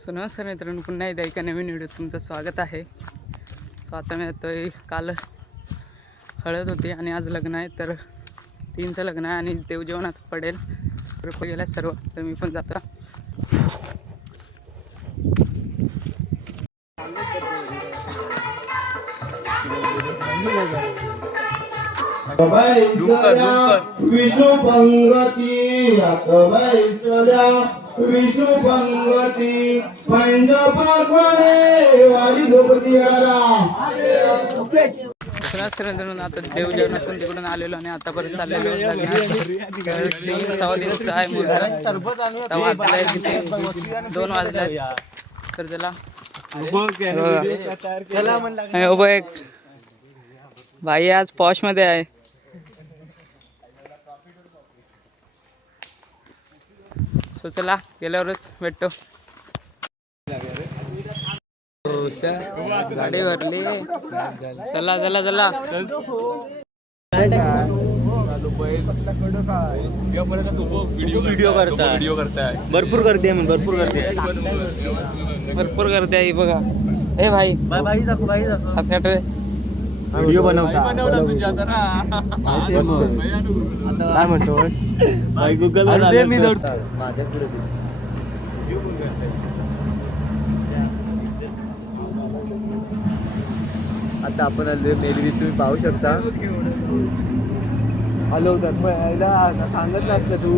So नमस्कार मित्रांनो, पुन्हा एकदा एका नवीन व्हिडिओत तुमचं स्वागत आहे. सो आता मी येतोय, काल हळद होती आणि आज लग्न आहे. तर 3चं लग्न आहे आणि देवजेवण आता पडेल. रुपये गेला सर्व, तर मी पण जातो. विष्णू पंगती विष्णू पंगती पंचपाकणे वाली द्रौपदी आता देवजेवणातून तिकडून आलेलो आणि आतापर्यंत चाललेलो. 3:15 आहे मुहूर्त. वाजलाय 2 वाजले. तर चला एक भाई आज पॉश मध्ये आहे. सो चला गेल्यावरच भेटतो. गाडी भरली. चला चला चला व्हिडिओ करताय. भरपूर गर्दी आहे, भरपूर गर्दी आहे बघा. हे भाई व्हिडिओ बनवता काय म्हणतोस भाई? गुगल मी आता आपण आलो मेलवी, तुम्ही पाहू शकता. आलो तर सांगत नसतं तू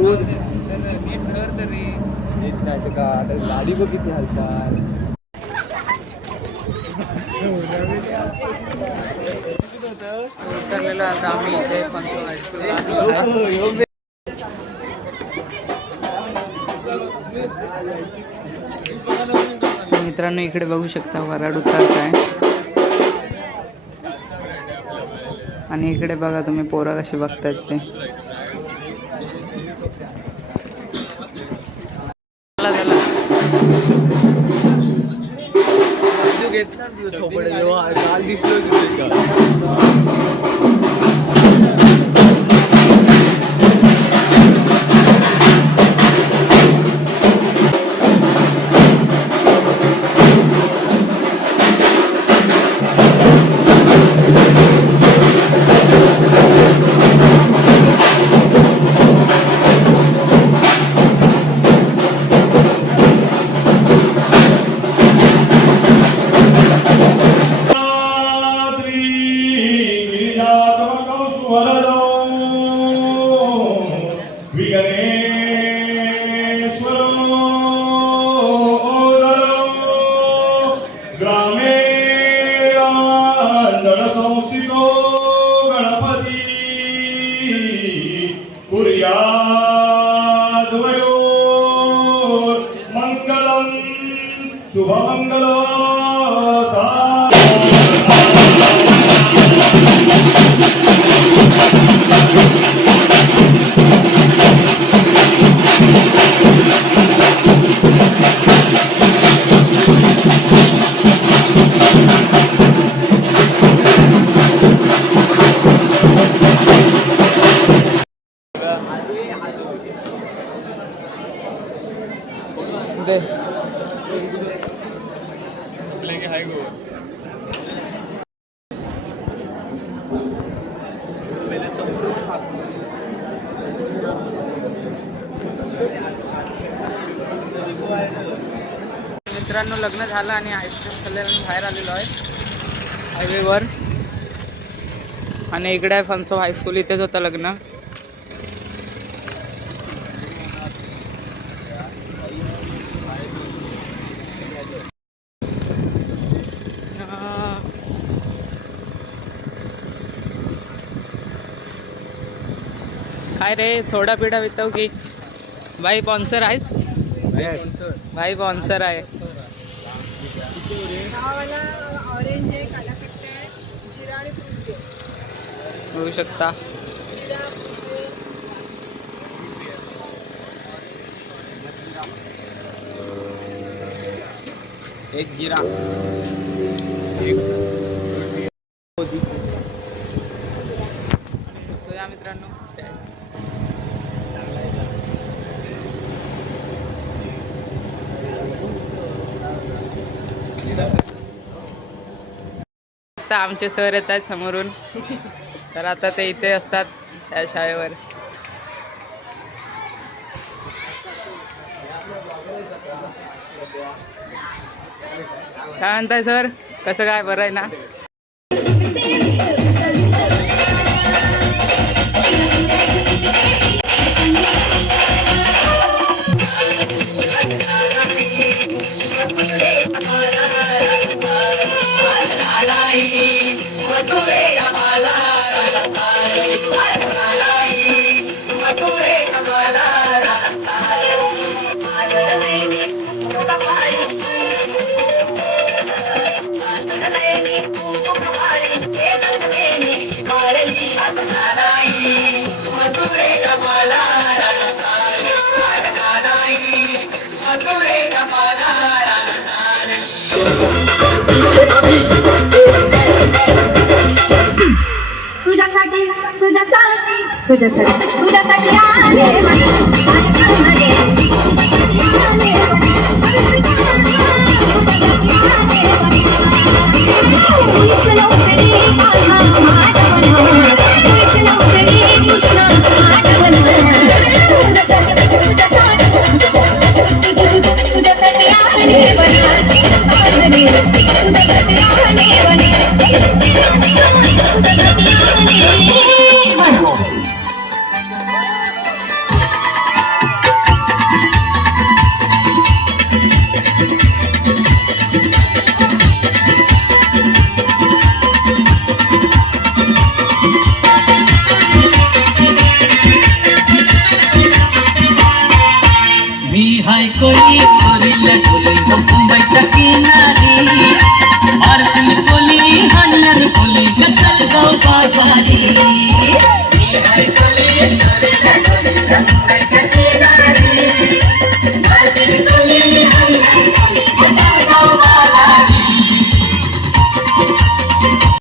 नीट नाही तर का. आता गाडी बघ किती हलतात. उतरलेलो आता आम्ही इथे पंचो हायस्कूलला. मित्रांनो इकडे बघू शकता वराड उतारताय आणि इकडे बघा तुम्ही पोरं कशी बघतायत ते. मंगलम शुभमंगल. मित्रांनो लग्न झालं आणि आईस्क्रीम खाल्ल्यानं बाहेर आलेलो आहे हायवेवर. आणि इकडे आहे फनसो हायस्कूल, इथेच होतं लग्न. काय रे सोडा पिडा पितो की भाई? स्पॉन्सर आहेस भाई? स्पॉन्सर आहे. बघू शकता एक जिरा सोया. मित्रांनो आता आमचे सर येत आहेत समोरून, तर आता ते इथे असतात त्या शाळेवर. काय म्हणताय सर, कसं काय, बरं आहे ना? तुझ्यासाठी हाय कोली कोरीला कोली मुंबईच्या किनारी आरतीन कोली हनियन कोली गचक जाऊ बाजारी हाय कोली कोरीला कोली मुंबईच्या